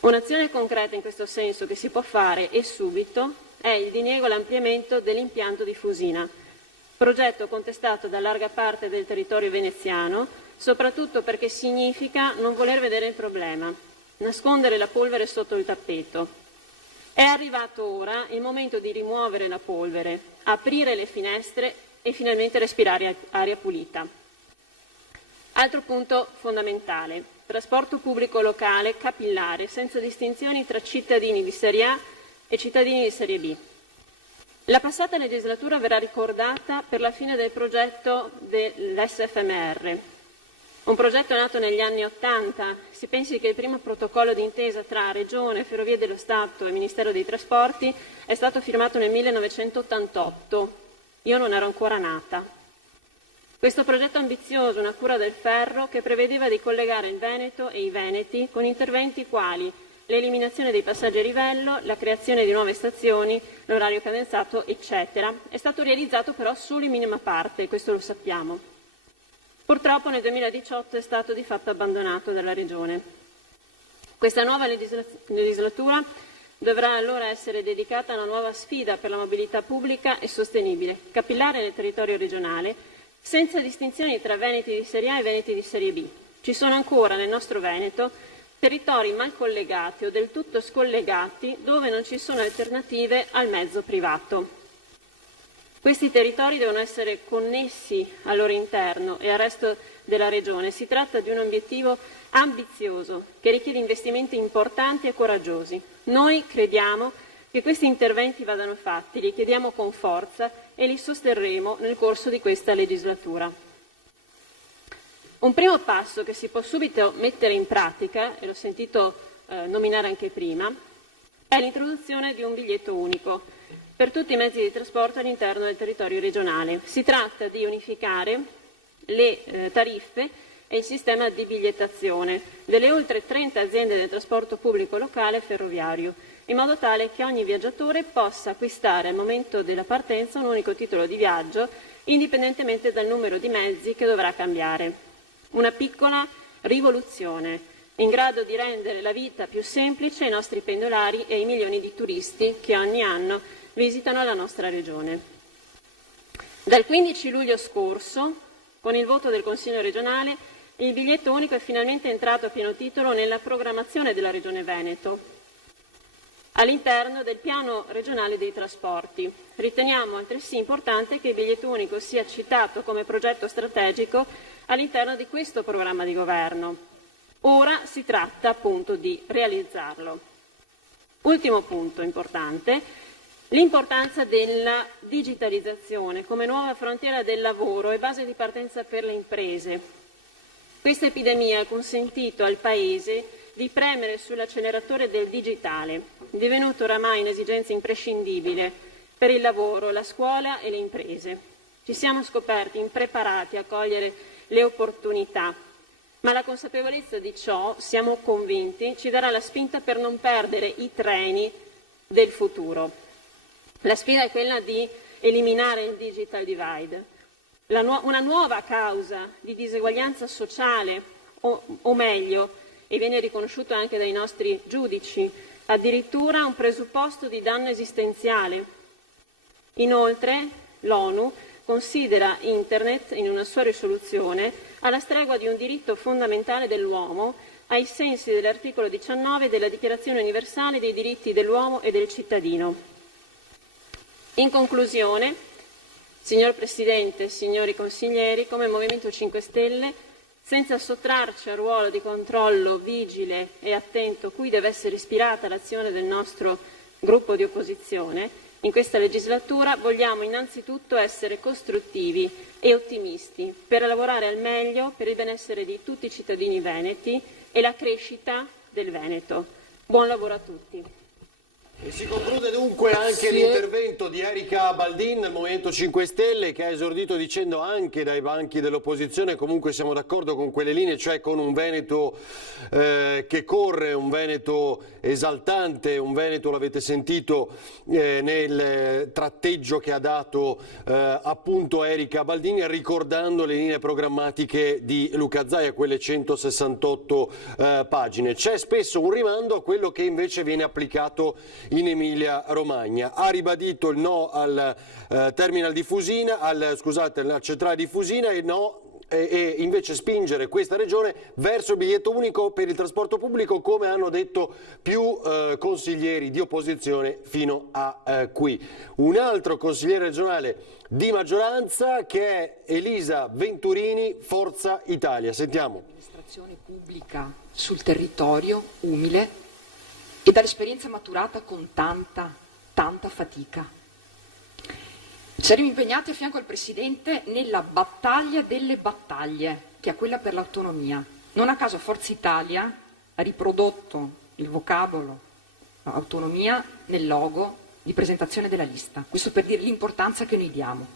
Un'azione concreta in questo senso che si può fare e subito è il diniego all'ampliamento dell'impianto di Fusina, progetto contestato da larga parte del territorio veneziano, soprattutto perché significa non voler vedere il problema, nascondere la polvere sotto il tappeto. È arrivato ora il momento di rimuovere la polvere, aprire le finestre e finalmente respirare aria pulita. Altro punto fondamentale, trasporto pubblico locale capillare, senza distinzioni tra cittadini di serie A e cittadini di serie B. La passata legislatura verrà ricordata per la fine del progetto dell'SFMR, Un progetto nato negli anni '80, si pensi che il primo protocollo d'intesa tra Regione, Ferrovie dello Stato e Ministero dei Trasporti è stato firmato nel 1988. Io non ero ancora nata. Questo progetto ambizioso, una cura del ferro, che prevedeva di collegare il Veneto e i Veneti con interventi quali l'eliminazione dei passaggi a livello, la creazione di nuove stazioni, l'orario cadenzato, eccetera, è stato realizzato però solo in minima parte, questo lo sappiamo. Purtroppo nel 2018 è stato di fatto abbandonato dalla Regione. Questa nuova legislatura dovrà allora essere dedicata a una nuova sfida per la mobilità pubblica e sostenibile, capillare nel territorio regionale, senza distinzioni tra Veneti di Serie A e Veneti di Serie B. Ci sono ancora nel nostro Veneto territori mal collegati o del tutto scollegati dove non ci sono alternative al mezzo privato. Questi territori devono essere connessi al loro interno e al resto della Regione. Si tratta di un obiettivo ambizioso che richiede investimenti importanti e coraggiosi. Noi crediamo che questi interventi vadano fatti, li chiediamo con forza e li sosterremo nel corso di questa legislatura. Un primo passo che si può subito mettere in pratica, e l'ho sentito nominare anche prima, è l'introduzione di un biglietto unico per tutti i mezzi di trasporto all'interno del territorio regionale. Si tratta di unificare le tariffe e il sistema di bigliettazione delle oltre 30 aziende del trasporto pubblico locale e ferroviario, in modo tale che ogni viaggiatore possa acquistare al momento della partenza un unico titolo di viaggio, indipendentemente dal numero di mezzi che dovrà cambiare. Una piccola rivoluzione in grado di rendere la vita più semplice ai nostri pendolari e ai milioni di turisti che ogni anno visitano la nostra regione. Dal 15 luglio scorso, con il voto del Consiglio regionale, il biglietto unico è finalmente entrato a pieno titolo nella programmazione della Regione Veneto, all'interno del piano regionale dei trasporti. Riteniamo altresì importante che il biglietto unico sia citato come progetto strategico all'interno di questo programma di governo. Ora si tratta appunto di realizzarlo. Ultimo punto importante, l'importanza della digitalizzazione come nuova frontiera del lavoro e base di partenza per le imprese. Questa epidemia ha consentito al Paese di premere sull'acceleratore del digitale, divenuto oramai un'esigenza imprescindibile per il lavoro, la scuola e le imprese. Ci siamo scoperti impreparati a cogliere le opportunità, ma la consapevolezza di ciò, siamo convinti, ci darà la spinta per non perdere i treni del futuro. La sfida è quella di eliminare il digital divide, una nuova causa di diseguaglianza sociale, o meglio, e viene riconosciuto anche dai nostri giudici, addirittura un presupposto di danno esistenziale. Inoltre, l'ONU considera Internet, in una sua risoluzione, alla stregua di un diritto fondamentale dell'uomo, ai sensi dell'articolo 19 della Dichiarazione universale dei diritti dell'uomo e del cittadino. In conclusione, signor Presidente, signori consiglieri, come Movimento 5 Stelle, senza sottrarci al ruolo di controllo vigile e attento cui deve essere ispirata l'azione del nostro gruppo di opposizione, in questa legislatura vogliamo innanzitutto essere costruttivi e ottimisti per lavorare al meglio per il benessere di tutti i cittadini veneti e la crescita del Veneto. Buon lavoro a tutti. E si conclude dunque anche l'intervento di Erika Baldin del Movimento 5 Stelle, che ha esordito dicendo anche dai banchi dell'opposizione comunque siamo d'accordo con quelle linee, cioè con un Veneto che corre, un Veneto esaltante, un Veneto, l'avete sentito nel tratteggio che ha dato appunto Erika Baldin, ricordando le linee programmatiche di Luca Zaia, quelle 168 pagine. C'è spesso un rimando a quello che invece viene applicato in Emilia Romagna. Ha ribadito il no al terminal di Fusina, alla centrale di Fusina e invece spingere questa regione verso il biglietto unico per il trasporto pubblico, come hanno detto più consiglieri di opposizione fino a qui. Un altro consigliere regionale di maggioranza che è Elisa Venturini, Forza Italia. Sentiamo. Amministrazione pubblica sul territorio umile e dall'esperienza maturata con tanta fatica. Saremo impegnati a fianco al Presidente nella battaglia delle battaglie, che è quella per l'autonomia. Non a caso Forza Italia ha riprodotto il vocabolo autonomia nel logo di presentazione della lista, questo per dire l'importanza che noi diamo.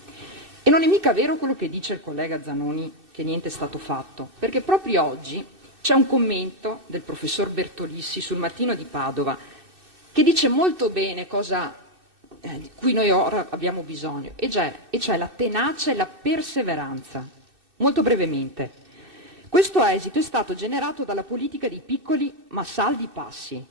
E non è mica vero quello che dice il collega Zanoni, che niente è stato fatto, perché proprio oggi c'è un commento del professor Bertolissi sul Mattino di Padova che dice molto bene cosa di cui noi ora abbiamo bisogno, e cioè la tenacia e la perseveranza. Molto brevemente, questo esito è stato generato dalla politica dei piccoli ma saldi passi.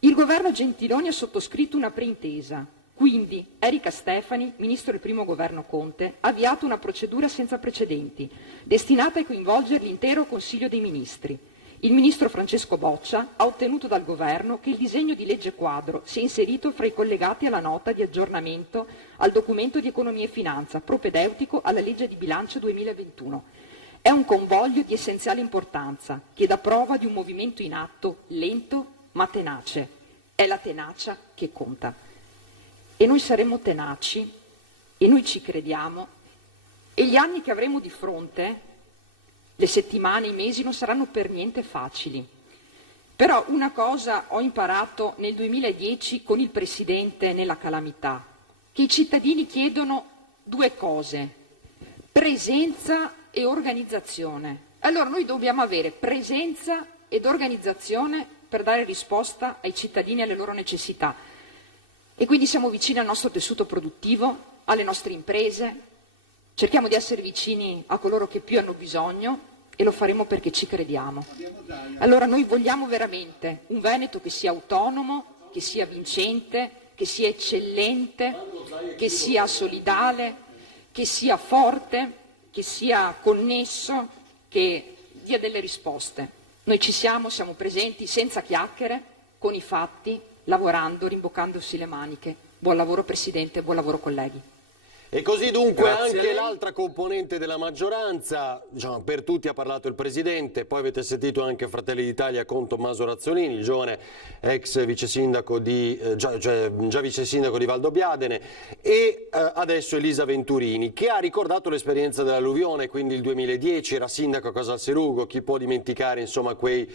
Il governo Gentiloni ha sottoscritto una preintesa, quindi Erika Stefani, ministro del primo governo Conte, ha avviato una procedura senza precedenti, destinata a coinvolgere l'intero Consiglio dei Ministri. Il ministro Francesco Boccia ha ottenuto dal governo che il disegno di legge quadro sia inserito fra i collegati alla nota di aggiornamento al documento di economia e finanza, propedeutico alla legge di bilancio 2021. È un convoglio di essenziale importanza che dà prova di un movimento in atto lento ma tenace. È la tenacia che conta. E noi saremo tenaci, e noi ci crediamo, e gli anni che avremo di fronte, le settimane, i mesi, non saranno per niente facili. Però una cosa ho imparato nel 2010 con il Presidente nella calamità, che i cittadini chiedono due cose: presenza e organizzazione. Allora noi dobbiamo avere presenza ed organizzazione per dare risposta ai cittadini e alle loro necessità. E quindi siamo vicini al nostro tessuto produttivo, alle nostre imprese, cerchiamo di essere vicini a coloro che più hanno bisogno e lo faremo perché ci crediamo. Allora noi vogliamo veramente un Veneto che sia autonomo, che sia vincente, che sia eccellente, che sia solidale, che sia forte, che sia connesso, che dia delle risposte. Noi ci siamo presenti senza chiacchiere, con i fatti, lavorando, rimboccandosi le maniche. Buon lavoro Presidente, buon lavoro colleghi. E così dunque Grazie. anche l'altra componente della maggioranza, diciamo, per tutti ha parlato il Presidente, poi avete sentito anche Fratelli d'Italia con Tommaso Razzolini, il giovane ex vice sindaco già vice sindaco di Valdobbiadene, e adesso Elisa Venturini, che ha ricordato l'esperienza dell'alluvione, quindi il 2010, era sindaco a Casalserugo, chi può dimenticare insomma quei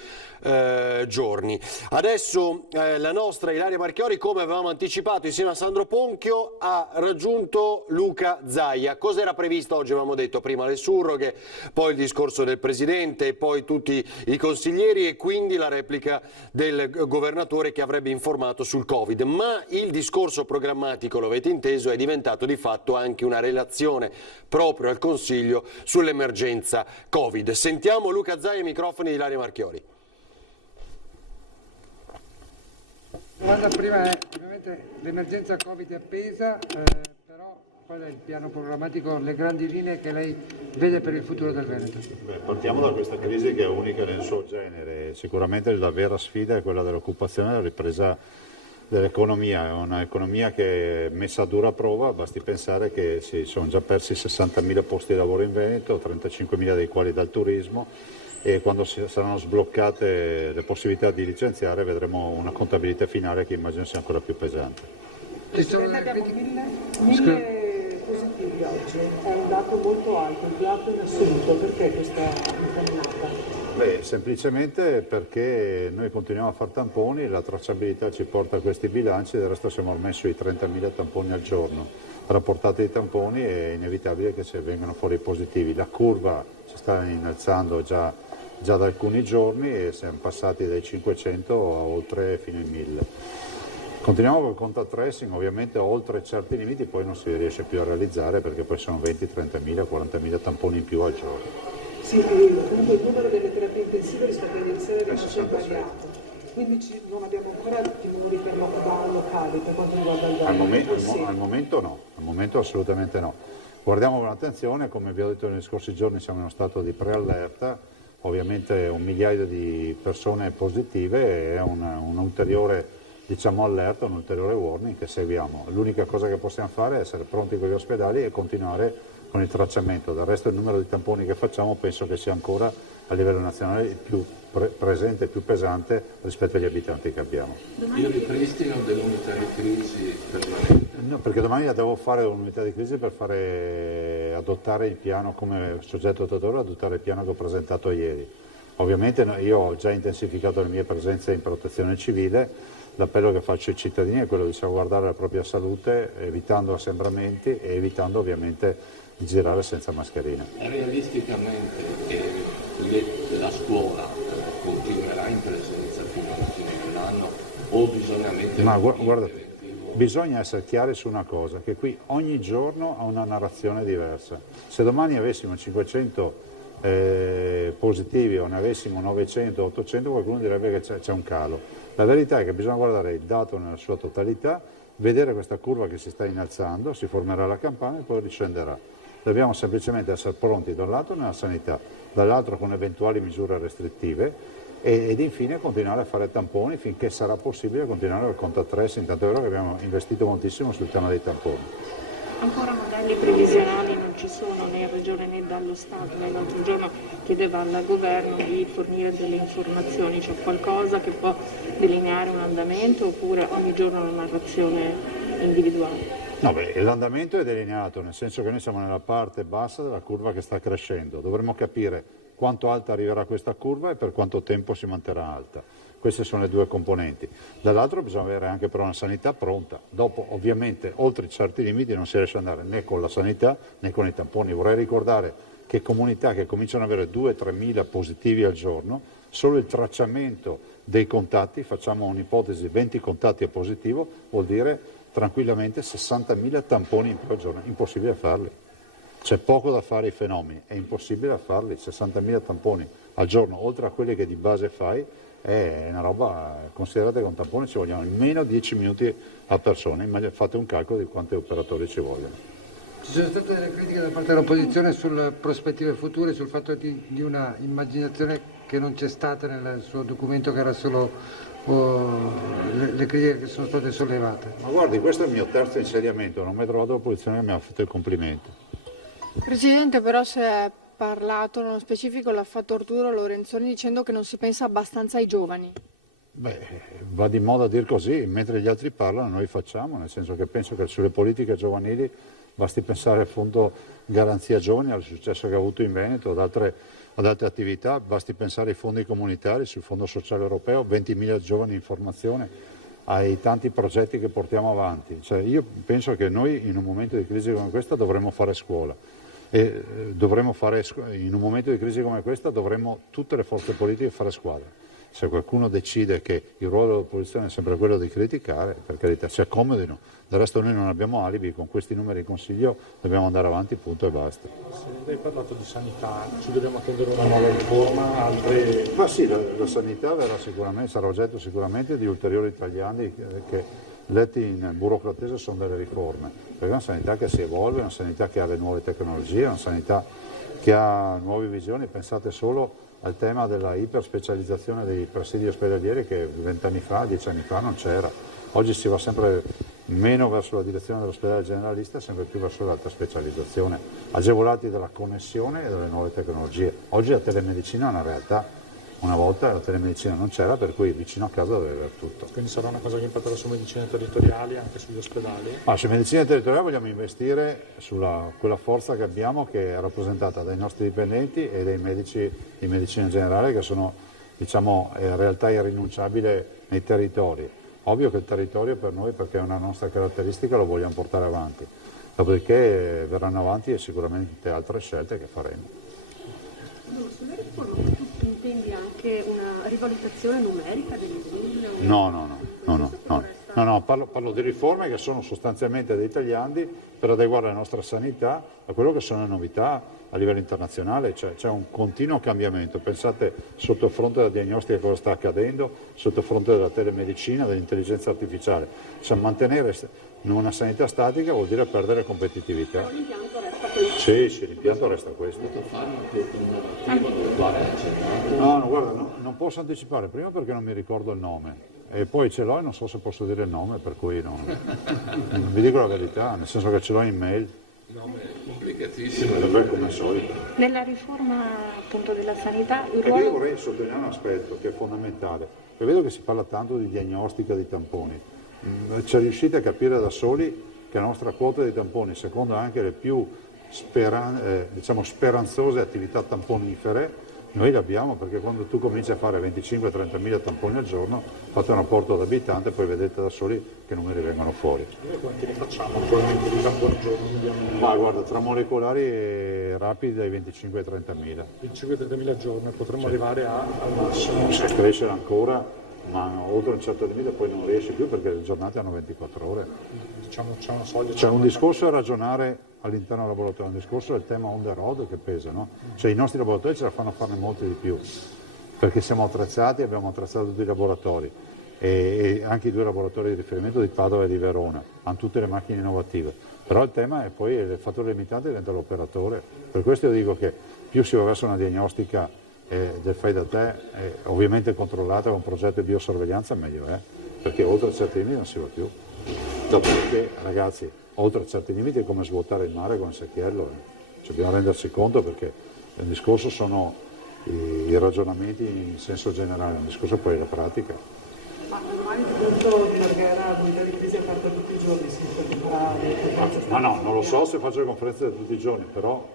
giorni. Adesso la nostra Ilaria Marchiori, come avevamo anticipato insieme a Sandro Ponchio, ha raggiunto Luca Zaia. Cosa era previsto oggi? Avevamo detto prima le surroghe, poi il discorso del Presidente, poi tutti i consiglieri e quindi la replica del governatore che avrebbe informato sul Covid. Ma il discorso programmatico, lo avete inteso, è diventato di fatto anche una relazione proprio al Consiglio sull'emergenza Covid. Sentiamo Luca Zaia ai microfoni di Ilaria Marchiori. La domanda prima è, ovviamente l'emergenza Covid è appesa, però qual è il piano programmatico, le grandi linee che lei vede per il futuro del Veneto? Partiamo da questa crisi che è unica nel suo genere. Sicuramente la vera sfida è quella dell'occupazione e della ripresa dell'economia. È un'economia che è messa a dura prova, basti pensare che si sono già persi 60.000 posti di lavoro in Veneto, 35.000 dei quali dal turismo, e quando saranno sbloccate le possibilità di licenziare vedremo una contabilità finale che immagino sia ancora più pesante. Presidente, abbiamo 1.000 positivi oggi, è un dato molto alto, il più alto in assoluto. Perché questa impennata? Semplicemente perché noi continuiamo a fare tamponi, la tracciabilità ci porta a questi bilanci, del resto siamo ormai sui 30.000 tamponi al giorno. Rapportati ai tamponi è inevitabile che se vengano fuori positivi. La curva si sta innalzando già da alcuni giorni e siamo passati dai 500 a oltre fino ai 1000. Continuiamo col contact tracing, ovviamente oltre certi limiti poi non si riesce più a realizzare perché poi sono 20, 30.000, 40.000 tamponi in più al giorno. Sì, comunque il numero delle terapie intensive rispetto a ieri sera è variato, quindi non abbiamo ancora timori per lockdown locali per quanto riguarda il Veneto. Al momento no, al momento assolutamente no. Guardiamo con attenzione, come vi ho detto nei scorsi giorni siamo in uno stato di preallerta, ovviamente 1 migliaio di persone positive è un ulteriore allerta, un ulteriore warning che seguiamo. L'unica cosa che possiamo fare è essere pronti con gli ospedali e continuare con il tracciamento. Del resto il numero di tamponi che facciamo penso che sia ancora a livello nazionale il più presente, più pesante rispetto agli abitanti che abbiamo. Il ripristino dell'unità di crisi per No, perché domani devo fare un'unità di crisi per adottare il piano, come soggetto attuatore, adottare il piano che ho presentato ieri. Ovviamente io ho già intensificato le mie presenze in protezione civile, l'appello che faccio ai cittadini è quello di salvaguardare la propria salute, evitando assembramenti e evitando ovviamente di girare senza mascherina. Realisticamente la scuola continuerà in presenza fino alla fine dell'anno o bisogna mettere... Ma guardate, bisogna essere chiari su una cosa, che qui ogni giorno ha una narrazione diversa. Se domani avessimo 500 positivi o ne avessimo 900, 800, qualcuno direbbe che c'è un calo. La verità è che bisogna guardare il dato nella sua totalità, vedere questa curva che si sta innalzando, si formerà la campana e poi riscenderà. Dobbiamo semplicemente essere pronti da un lato nella sanità, dall'altro con eventuali misure restrittive ed infine continuare a fare tamponi finché sarà possibile continuare al contact tracing, tanto è vero che abbiamo investito moltissimo sul tema dei tamponi. Ancora modelli previsionali non ci sono né in Regione né dallo Stato. Lei l'altro giorno chiedeva al Governo di fornire delle informazioni, c'è qualcosa che può delineare un andamento oppure ogni giorno una narrazione individuale? No, l'andamento è delineato, nel senso che noi siamo nella parte bassa della curva che sta crescendo. Dovremo capire quanto alta arriverà questa curva e per quanto tempo si manterrà alta. Queste sono le due componenti. Dall'altro bisogna avere anche però una sanità pronta. Dopo, ovviamente, oltre certi limiti non si riesce ad andare né con la sanità né con i tamponi. Vorrei ricordare che comunità che cominciano ad avere 2-3 mila positivi al giorno, solo il tracciamento dei contatti, facciamo un'ipotesi, 20 contatti a positivo, vuol dire tranquillamente 60.000 tamponi in più al giorno. Impossibile farli. C'è poco da fare ai fenomeni, è impossibile farli. 60.000 tamponi al giorno, oltre a quelli che di base fai, è una roba, considerate che un tampone ci vogliono almeno 10 minuti a persona, fate un calcolo di quanti operatori ci vogliono. Ci sono state delle critiche da parte dell'opposizione sulle prospettive future, sul fatto di una immaginazione che non c'è stata nel suo documento, che era solo le critiche che sono state sollevate. Ma guardi, questo è il mio terzo insediamento, non mi ho trovato l'opposizione che mi ha fatto il complimento. Presidente, però si è parlato, nello specifico l'ha fatto Arturo Lorenzoni, dicendo che non si pensa abbastanza ai giovani. Beh, va di moda a dir così, mentre gli altri parlano noi facciamo, nel senso che penso che sulle politiche giovanili basti pensare al Fondo Garanzia Giovani, al successo che ha avuto in Veneto, ad altre attività, basti pensare ai fondi comunitari, sul Fondo Sociale Europeo, 20.000 giovani in formazione, ai tanti progetti che portiamo avanti. Cioè, io penso che noi in un momento di crisi come questa dovremmo fare scuola. E in un momento di crisi come questa dovremmo tutte le forze politiche fare squadra. Se qualcuno decide che il ruolo dell'opposizione è sempre quello di criticare, per carità, si accomodino. Del resto noi non abbiamo alibi, con questi numeri in Consiglio dobbiamo andare avanti, punto e basta. Hai parlato di sanità, ci dobbiamo attendere una nuova riforma, altre... Ma sì, la sanità sarà oggetto sicuramente di ulteriori tagliandi che letti in burocratese sono delle riforme, perché è una sanità che si evolve, una sanità che ha le nuove tecnologie, una sanità che ha nuove visioni. Pensate solo al tema della iperspecializzazione dei presidi ospedalieri che 20 anni fa, 10 anni fa non c'era. Oggi si va sempre meno verso la direzione dell'ospedale generalista e sempre più verso l'alta specializzazione, agevolati dalla connessione e dalle nuove tecnologie. Oggi la telemedicina è una realtà. Una volta la telemedicina non c'era, per cui vicino a casa doveva avere tutto. Quindi sarà una cosa che impatterà su medicina territoriali, anche sugli ospedali? Ma su medicina territoriale vogliamo investire sulla quella forza che abbiamo, che è rappresentata dai nostri dipendenti e dai medici di medicina generale, che sono, diciamo, realtà irrinunciabile nei territori. Ovvio che il territorio per noi, perché è una nostra caratteristica, lo vogliamo portare avanti. Dopodiché verranno avanti e sicuramente altre scelte che faremo. Sulla riforma tu intendi anche una rivalutazione numerica delle SIL? No, parlo di riforme che sono sostanzialmente dei tagliandi per adeguare la nostra sanità a quello che sono le novità a livello internazionale, cioè c'è un continuo cambiamento. Pensate sotto il fronte della diagnostica cosa sta accadendo, sotto il fronte della telemedicina, dell'intelligenza artificiale. Cioè, mantenere una sanità statica vuol dire perdere competitività. Però l'impianto resta questo? Sì, l'impianto resta questo. No, guarda, non posso anticipare, prima perché non mi ricordo il nome. E poi ce l'ho e non so se posso dire il nome, per cui non vi dico la verità, nel senso che ce l'ho in mail. No, è complicatissimo. Come al solito. Nella riforma appunto della sanità il Io ruolo... vorrei sottolineare un aspetto che è fondamentale. Io vedo che si parla tanto di diagnostica di tamponi. Ci riuscite a capire da soli che la nostra quota di tamponi, secondo anche le più speranzose attività tamponifere, noi l'abbiamo, perché quando tu cominci a fare 25-30 mila tamponi al giorno, fate un rapporto ad abitante e poi vedete da soli che numeri vengono fuori. Noi quanti ne facciamo attualmente di tamponi al giorno? Ma guarda, tra molecolari e rapidi dai 25 ai 30 mila. 25-30 mila al giorno e potremmo arrivare al massimo. Se crescere ancora, ma oltre un certo limite poi non riesci più perché le giornate hanno 24 ore. Diciamo, c'è una soglia. C'è un discorso da ragionare all'interno del laboratorio, un discorso del tema on the road che pesa, no? Cioè i nostri laboratori ce la fanno farne molti di più, perché siamo attrezzati, abbiamo attrezzato tutti i laboratori e anche i 2 laboratori di riferimento di Padova e di Verona, hanno tutte le macchine innovative, però il tema è poi il fattore limitante diventa l'operatore, per questo io dico che più si va verso una diagnostica del fai da te, ovviamente controllata con un progetto di biosorveglianza meglio è, perché oltre certi limiti non si va più. Dopodiché ragazzi, oltre a certi limiti è come svuotare il mare con il secchiello, Cioè, dobbiamo renderci conto perché il discorso sono i ragionamenti in senso generale, un discorso poi è la pratica. Ma ormai il punto di Marghera, l'unità di crisi è aperta tutti i giorni, si farà le conferenze. Ma no, non lo so se faccio le conferenze tutti i giorni, però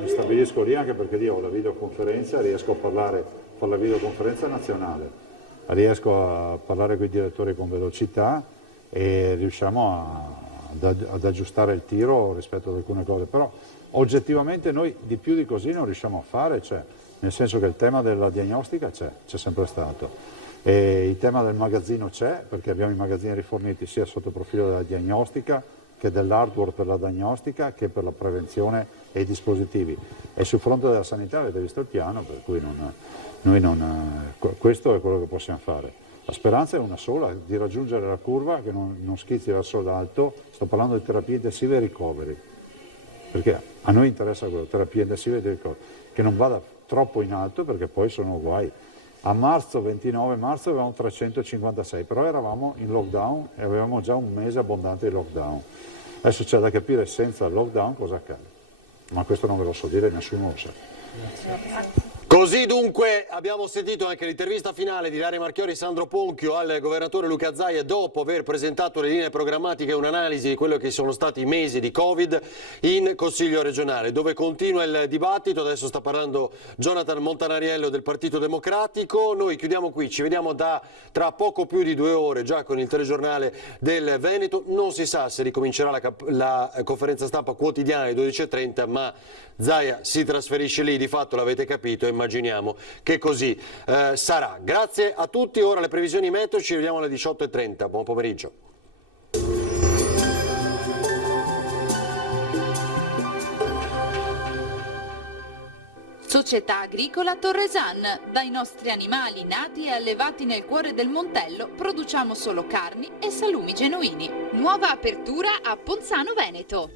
mi stabilisco lì anche perché lì ho la videoconferenza, riesco a fare la videoconferenza nazionale, riesco a parlare con i direttori con velocità e riusciamo ad aggiustare il tiro rispetto ad alcune cose, però oggettivamente noi di più di così non riusciamo a fare, cioè, nel senso che il tema della diagnostica c'è sempre stato. E il tema del magazzino c'è, perché abbiamo i magazzini riforniti sia sotto il profilo della diagnostica che dell'hardware per la diagnostica che per la prevenzione e i dispositivi. E sul fronte della sanità avete visto il piano, per cui questo è quello che possiamo fare. La speranza è una sola, di raggiungere la curva che non schizzi verso l'alto, sto parlando di terapie intensive e ricoveri, perché a noi interessa quello, terapie intensive e ricoveri, che non vada troppo in alto perché poi sono guai. A marzo, 29 marzo, avevamo 356, però eravamo in lockdown e avevamo già un mese abbondante di lockdown. Adesso c'è da capire senza lockdown cosa accade, ma questo non ve lo so dire, nessuno lo sa. Così dunque abbiamo sentito anche l'intervista finale di Ilaria Marchiori e Sandro Ponchio al governatore Luca Zaia dopo aver presentato le linee programmatiche e un'analisi di quello che sono stati i mesi di Covid in Consiglio regionale, dove continua il dibattito. Adesso sta parlando Jonathan Montanariello del Partito Democratico. Noi chiudiamo qui, ci vediamo tra poco più di 2 ore già con il telegiornale del Veneto. Non si sa se ricomincerà la conferenza stampa quotidiana alle 12:30, ma Zaia si trasferisce lì, di fatto l'avete capito, immaginiamo che così sarà. Grazie a tutti, ora le previsioni meteo, ci vediamo alle 18:30, buon pomeriggio. Società Agricola Torresan. Dai nostri animali nati e allevati nel cuore del Montello produciamo solo carni e salumi genuini. Nuova apertura a Ponzano Veneto.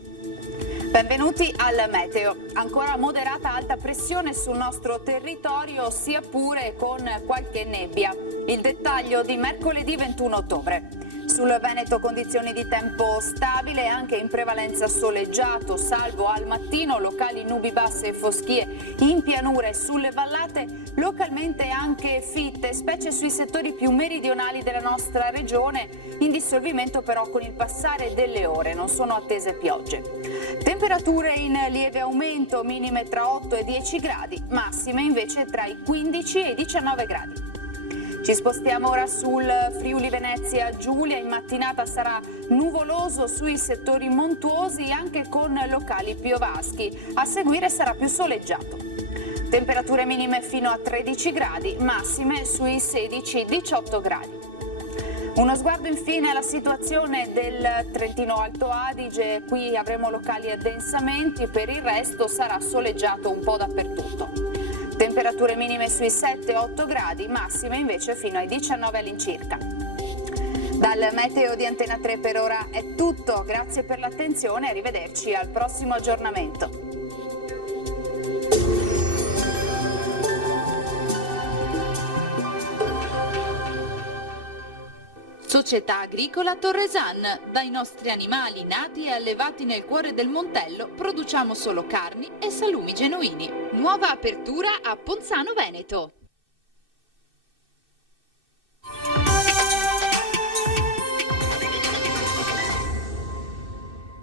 Benvenuti al meteo. Ancora moderata alta pressione sul nostro territorio, sia pure con qualche nebbia. Il dettaglio di mercoledì 21 ottobre. Sul Veneto condizioni di tempo stabile, anche in prevalenza soleggiato, salvo al mattino locali nubi basse e foschie in pianura e sulle vallate, localmente anche fitte, specie sui settori più meridionali della nostra regione, in dissolvimento però con il passare delle ore, non sono attese piogge. Temperature in lieve aumento, minime tra 8 e 10 gradi, massime invece tra i 15 e i 19 gradi. Ci spostiamo ora sul Friuli Venezia Giulia, in mattinata sarà nuvoloso sui settori montuosi anche con locali piovaschi, a seguire sarà più soleggiato. Temperature minime fino a 13 gradi, massime sui 16-18 gradi. Uno sguardo infine alla situazione del Trentino Alto Adige, qui avremo locali addensamenti, per il resto sarà soleggiato un po' dappertutto. Temperature minime sui 7-8 gradi, massime invece fino ai 19 all'incirca. Dal meteo di Antena 3 per ora è tutto, grazie per l'attenzione e arrivederci al prossimo aggiornamento. Società Agricola Torresan. Dai nostri animali nati e allevati nel cuore del Montello produciamo solo carni e salumi genuini. Nuova apertura a Ponzano Veneto.